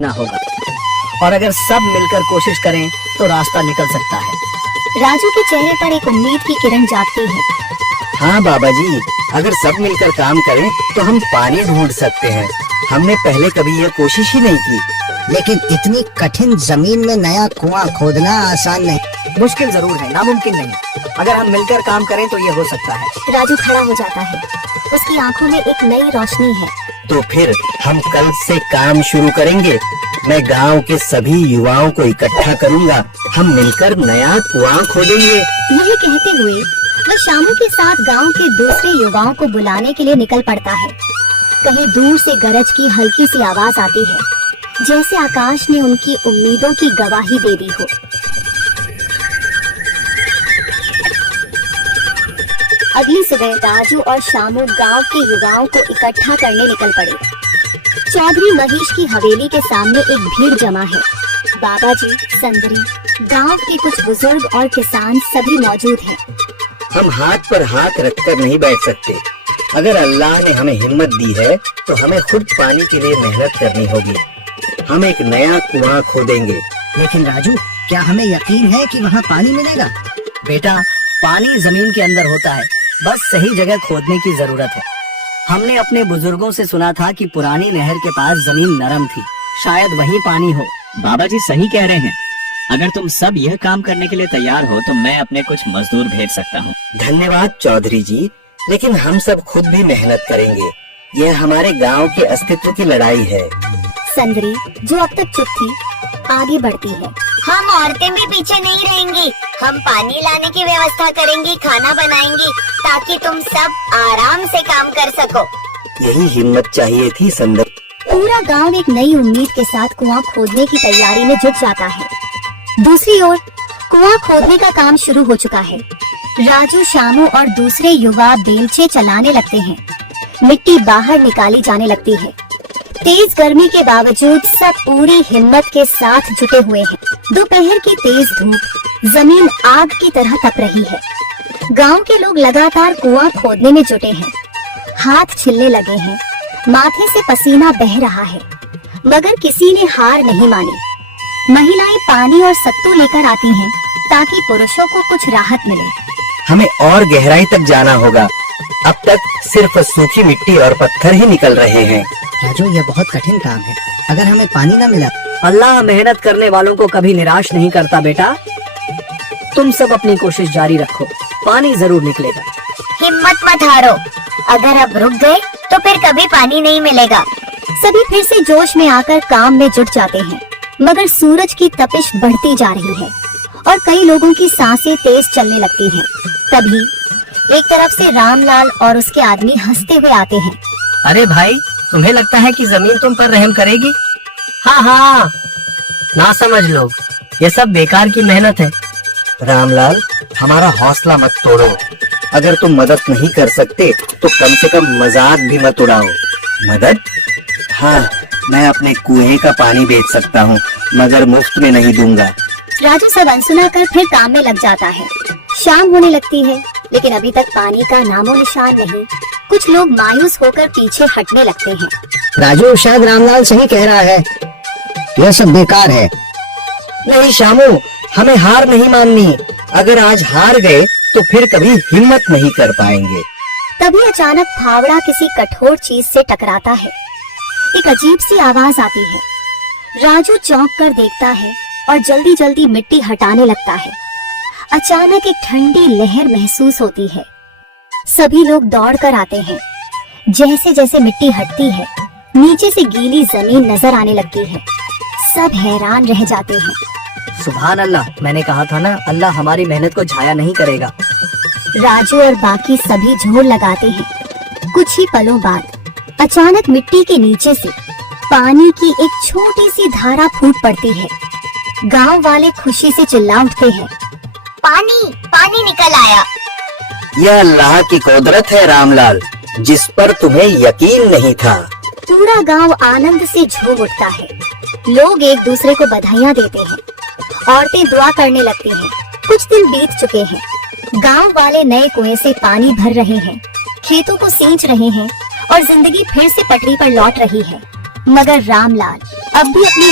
ना होगा, और अगर सब मिलकर कोशिश करें तो रास्ता निकल सकता है। राजू के चेहरे पर एक उम्मीद की किरण जागती है। हाँ बाबा जी, अगर सब मिलकर काम करें तो हम पानी ढूंढ सकते हैं। हमने पहले कभी यह कोशिश ही नहीं की। लेकिन इतनी कठिन जमीन में नया कुआं खोदना आसान नहीं। मुश्किल जरूर है, नामुमकिन नहीं। अगर हम मिलकर काम करें तो ये हो सकता है। राजू खड़ा हो जाता है, उसकी आंखों में एक नई रोशनी है। तो फिर हम कल से काम शुरू करेंगे। मैं गांव के सभी युवाओं को इकट्ठा करूंगा, हम मिलकर नया कुआं खोदेंगे। यही कहते हुए वह शामू के साथ गांव के दूसरे युवाओं को बुलाने के लिए निकल पड़ता है। कहीं दूर से गरज की हल्की सी आवाज आती है, जैसे आकाश ने उनकी उम्मीदों की गवाही दे दी हो। अगली सुबह राजू और शामू गांव के युवाओं को इकट्ठा करने निकल पड़े। चौधरी महेश की हवेली के सामने एक भीड़ जमा है। बाबा जी, संदरी, गांव के कुछ बुजुर्ग और किसान सभी मौजूद हैं। हम हाथ पर हाथ रखकर नहीं बैठ सकते। अगर अल्लाह ने हमें हिम्मत दी है तो हमें खुद पानी के लिए मेहनत करनी होगी। हम एक नया कुआं खोदेंगे। लेकिन राजू, क्या हमें यकीन है कि वहाँ पानी मिलेगा? बेटा, पानी जमीन के अंदर होता है, बस सही जगह खोदने की जरूरत है। हमने अपने बुजुर्गों से सुना था कि पुरानी नहर के पास जमीन नरम थी, शायद वहीं पानी हो। बाबा जी सही कह रहे हैं। अगर तुम सब यह काम करने के लिए तैयार हो तो मैं अपने कुछ मजदूर भेज सकता हूँ। धन्यवाद चौधरी जी, लेकिन हम सब खुद भी मेहनत करेंगे। यह हमारे गांव के अस्तित्व की लड़ाई है। संदरी, जो अब तक चुप थी, आगे बढ़ती है। हम औरतें भी पीछे नहीं रहेंगी। हम पानी लाने की व्यवस्था करेंगी, खाना बनाएंगी, ताकि तुम सब आराम से काम कर सको। यही हिम्मत चाहिए थी संदर। पूरा गांव एक नई उम्मीद के साथ कुआं खोदने की तैयारी में जुट जाता है। दूसरी ओर कुआं खोदने का काम शुरू हो चुका है। राजू, शामू और दूसरे युवा बेलचे चलाने लगते हैं। मिट्टी बाहर निकाली जाने लगती है। तेज गर्मी के बावजूद सब पूरी हिम्मत के साथ जुटे हुए हैं। दोपहर की तेज धूप जमीन आग की तरह तप रही है। गांव के लोग लगातार कुआं खोदने में जुटे हैं। हाथ छिलने लगे हैं, माथे से पसीना बह रहा है, मगर किसी ने हार नहीं मानी। महिलाएं पानी और सत्तू लेकर आती हैं, ताकि पुरुषों को कुछ राहत मिले। हमें और गहराई तक जाना होगा। अब तक सिर्फ सूखी मिट्टी और पत्थर ही निकल रहे हैं। राजू, यह बहुत कठिन काम है। अगर हमें पानी न मिला? अल्लाह मेहनत करने वालों को कभी निराश नहीं करता बेटा। तुम सब अपनी कोशिश जारी रखो, पानी जरूर निकलेगा। हिम्मत मत हारो। अगर अब रुक गए तो फिर कभी पानी नहीं मिलेगा। सभी फिर से जोश में आकर काम में जुट जाते हैं, मगर सूरज की तपिश बढ़ती जा रही है और कई लोगों की सांसें तेज चलने लगती हैं। तभी एक तरफ से रामलाल और उसके आदमी हंसते हुए आते हैं। अरे भाई, तुम्हें लगता है कि जमीन तुम पर रहम करेगी? हाँ हाँ, ना समझ लोग, ये सब बेकार की मेहनत है। रामलाल, हमारा हौसला मत तोड़ो। अगर तुम मदद नहीं कर सकते तो कम से कम मजाक भी मत उड़ाओ। मदद? हाँ, मैं अपने कुएं का पानी बेच सकता हूँ, मगर मुफ्त में नहीं दूंगा। राजू सब अनसुना कर फिर काम में लग जाता है। शाम होने लगती है, लेकिन अभी तक पानी का नामो निशान नहीं। कुछ लोग मायूस होकर पीछे हटने लगते हैं। राजू, शायद रामलाल सही कह रहा है, यह सब बेकार है। नहीं शामू, हमें हार नहीं माननी। अगर आज हार गए तो फिर कभी हिम्मत नहीं कर पाएंगे। तभी अचानक फावड़ा किसी कठोर चीज से टकराता है। एक अजीब सी आवाज आती है। राजू चौंक कर देखता है और जल्दी जल्दी मिट्टी हटाने लगता है। अचानक एक ठंडी लहर महसूस होती है। सभी लोग दौड़ कर आते हैं। जैसे जैसे मिट्टी हटती है, नीचे से गीली जमीन नजर आने लगती है। सब हैरान रह जाते हैं। सुभान अल्लाह, मैंने कहा था ना, अल्लाह हमारी मेहनत को जाया नहीं करेगा। राजू और बाकी सभी जोर लगाते हैं। कुछ ही पलों बाद अचानक मिट्टी के नीचे से पानी की एक छोटी सी धारा फूट पड़ती है। गांव वाले खुशी से चिल्ला उठते हैं। पानी पानी निकल आया। यह अल्लाह की कुदरत है रामलाल, जिस पर तुम्हें यकीन नहीं था। पूरा गांव आनंद से झूम उठता है। लोग एक दूसरे को बधाइयां देते हैं। औरतें दुआ करने लगती हैं। कुछ दिन बीत चुके हैं। गांव वाले नए कुएं से पानी भर रहे हैं, खेतों को सींच रहे हैं और जिंदगी फिर से पटरी पर लौट रही है। मगर रामलाल अब भी अपनी